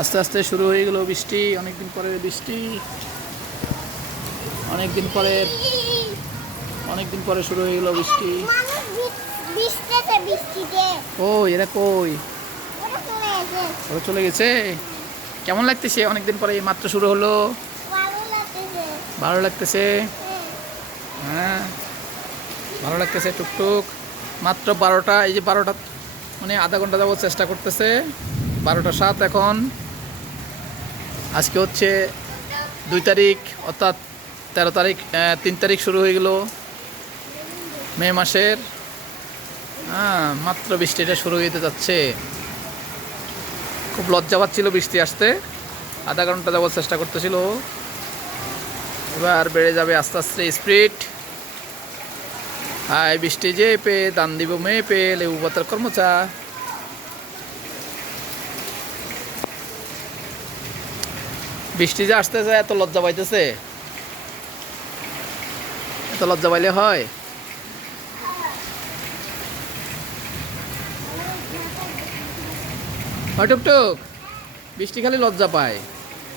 আস্তে আস্তে শুরু হয়ে গেল বৃষ্টি। অনেকদিন পরে বৃষ্টি, অনেকদিন পরে শুরু হয়ে গেল বৃষ্টি। ও এরা কই? ওরা চলে গেছে। কেমন লাগতেছে? অনেকদিন পরে মাত্র শুরু হলো। ভালো লাগতেছে। হ্যাঁ ভালো লাগতেছে। টুকটুক মাত্র 12টা, এই যে 12টা মানে আধা ঘন্টা যাবো চেষ্টা করতেছে। 12টা 7 এখন। আজকে হচ্ছে 2 তারিখ, অর্থাৎ 13 তারিখ, 3 তারিখ শুরু হয়ে গেল মে মাসের। হ্যাঁ মাত্র বৃষ্টিটা শুরু হতে যাচ্ছে। খুব লজ্জা পাচ্ছিল বৃষ্টি আসতে। আধা ঘন্টা যাবো চেষ্টা করতেছিল। এবার বেড়ে যাবে আস্তে আস্তে স্পিড। হাই বৃষ্টি যে পে দান দিব মে পে লেবু পাতার কর্মচা। বৃষ্টি যে আসতেছে এত লজ্জা পাইতেছে। এত লজ্জা পাইলে হয়? টুকটুক বৃষ্টি খালি লজ্জা পায়।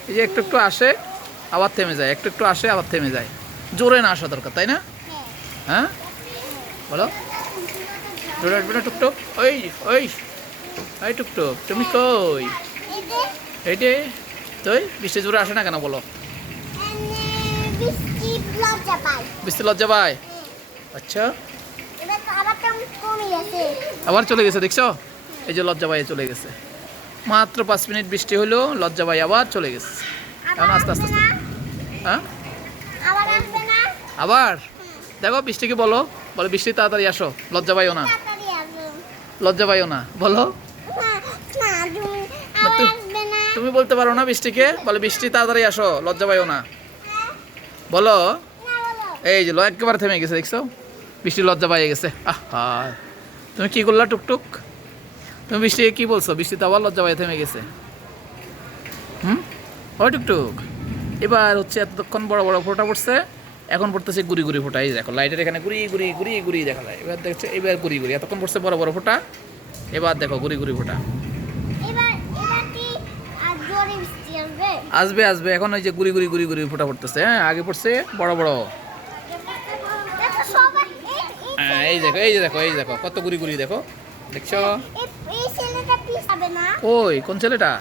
এই যে একটু একটু আসে আবার থেমে যায়, একটু একটু আসে আবার থেমে যায়। জোরে না আসা দরকার, তাই না? হ্যাঁ বলো, জোরে আসবে না টুকটুক? ওই ওই ওই টুকটুক তুমি কই? এইটে তুই বৃষ্টি জোরে আসে না কেন বলো? বৃষ্টি লজ্জা পায়। আচ্ছা আবার চলে গেছে, দেখছো? এই যে লজ্জা পাই চলে গেছে। মাত্র 5 মিনিট বৃষ্টি হলো, লজ্জা পাই আবার চলে গেছে। এখন আস্তে আস্তে আস্তে হ্যাঁ আবার দেখো বৃষ্টিকে বলো, বলো বৃষ্টি তাড়াতাড়ি আসো, লজ্জা পাইও না, লজ্জা পাইও না বলো। তুমি বলতে পারো না বৃষ্টিকে? বলে বৃষ্টি তাড়াতাড়ি আসো, লজ্জা পাইও না বলো। এই যে একেবারে থেমে গেছে, দেখছো? বৃষ্টি লজ্জা পাইয়ে গেছে। আহা তুমি কি করলা টুকটুক? তুমি বৃষ্টিকে কি বলছো? বৃষ্টি তো আবার লজ্জা পাইয়ে থেমে গেছে। ওই টুকটুক এবার হচ্ছে এতক্ষণ বড় বড় ফোঁটা পড়ছে, এখন পড়তেছে গুড়ি গুড়ি ফোঁটা। এই দেখো লাইটের এখানে গুড়ি গুড়ি গুড়ি গুড়ি দেখা যায়। এবার দেখছে এবার গুড়ি গুড়ি। এতক্ষণ পড়ছে বড় বড় ফোঁটা, এবার দেখো গুড়ি গুড়ি ফোঁটা। আসবে আসবে এখন। ওই যে গুড়ি গুড়ি গুড়ি গুড়ি ফোঁটা পড়তেছে। হ্যাঁ আগে পড়ছে বড় বড়। হ্যাঁ এই দেখো এই যে দেখো এই দেখো কত গুড়ি গুড়ি দেখো, দেখছো? ওই কোন ছেলেটা?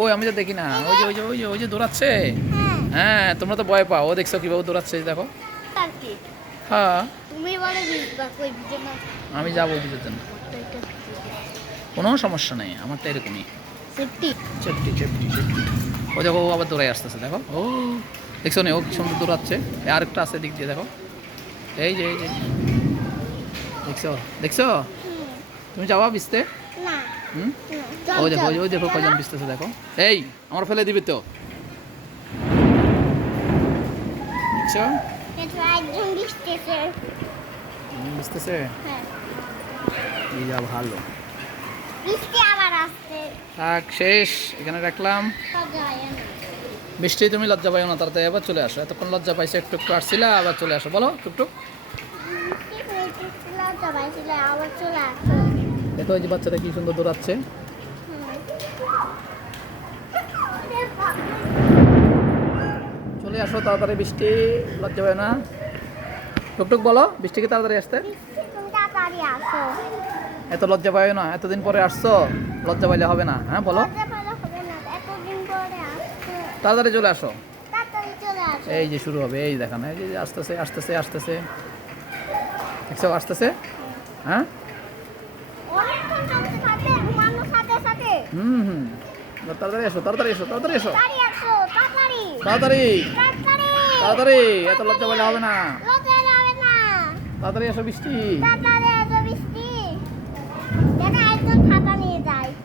ওই আমি তো দেখি না। ওই যে ওই যে ওই যে ওই যে দৌড়াচ্ছে। হ্যাঁ তোমরা তো ভয় পাও, ও দেখছো কিভাবে দৌড়াচ্ছে দেখো। হ্যাঁ আমি যাবো ভিজের জন্য, কোনো সমস্যা নেই, আমারটা এরকমই। ও দেখো ও আবার দৌড়াই আসতেছে দেখো। ও দেখছো না ও কি সুন্দর দৌড়াচ্ছে। আরেকটা আছে দিক দিয়ে দেখো। এই যে এই যে দেখছো দেখছো? তুমি যাবা ভিজতে? ওই দেখো ওই দেখো কজন ভিজতেছে দেখো। এই আমার ফেলে দিবি তো, দেখছো? ভিজতেছে। এই যা ভালো। থাক শেষ, এখানে রাখলাম। বৃষ্টি তুমি লজ্জা পাইও না, তাড়াতাড়ি আবার চলে আসো। এতক্ষণ লজ্জা পাইছে, একটু একটু আসছিলা, আবার চলে আসো বলো টুকটুক। দেখো ওই যে বাচ্চাটা কি সুন্দর দৌড়াচ্ছে। চলে আসো তাড়াতাড়ি বৃষ্টি, লজ্জা পাই না। টুকটুক বলো বৃষ্টিকে তাড়াতাড়ি আসতে। এত লজ্জা পাইও না, এতদিন পরে আসছো, লজ্জা পাইলে হবে না। হ্যাঁ বলো তাড়াতাড়ি চলে আসো। এই যে শুরু হবে, এই দেখান এই যে আসতেছে আসতেছে আসতেছে, দেখছো আসতেছে। হ্যাঁ হুম তাড়াতাড়ি এসো তাড়াতাড়ি এসো তাড়াতাড়ি এসো তাড়াতাড়ি তাড়াতাড়ি। এত লজ্জা পাইলে হবে না, তাড়াতাড়ি এসো বৃষ্টি।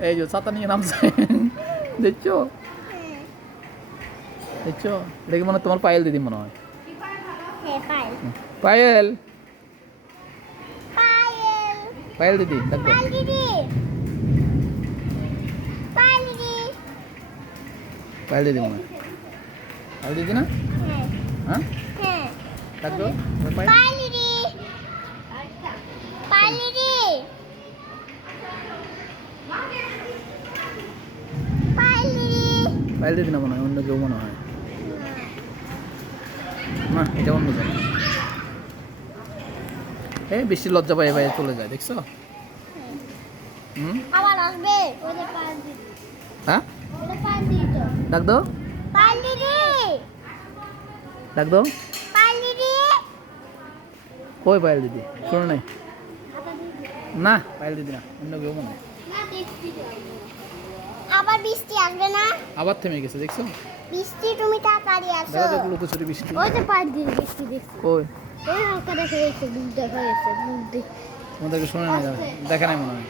এই যে ছাতা নিয়ে নামছে, দেখছো দেখছো? দেখি মনে হয় তোমার পায়েল দিদি মনে হয়। পায়েল পায়েল দিদি দেখো। পায়েল দিদি মনে হয়। পায়েল দিদি না? হ্যাঁ দেখো পায়েল। পাইল দিদি না মনে হয়, অন্য কেউ মনে হয়। না এটা অন্য জন। এই বেশি লজ্জা পাই ভাই চলে যায়, দেখছো? হুম, আবার আসবে ওদের পাল দিদি। হ্যাঁ ওদের পাল দিদি তো। ডাক দাও, পাল দিদি। ডাক দাও। পাল দিদি। কই পাইল দিদি? শোনো নাই? না পাইল দিদি না, অন্য কেউ মনে হয়। না বৃষ্টি আবার বৃষ্টি আসবে না? আবার থেমে গেছে, দেখছো? বৃষ্টি তুমি তাড়াতাড়ি আসো। দেখা যাক লুকোচুরি বৃষ্টি। ওই যে পাল দিদি বৃষ্টি দেখছি। কই ওই হালকা দেখা যাচ্ছে, মুখ দেখা যাচ্ছে, মুখ দেখ। তোমাদেরকে শোনে নাই, দেখা নাই মনে হয়।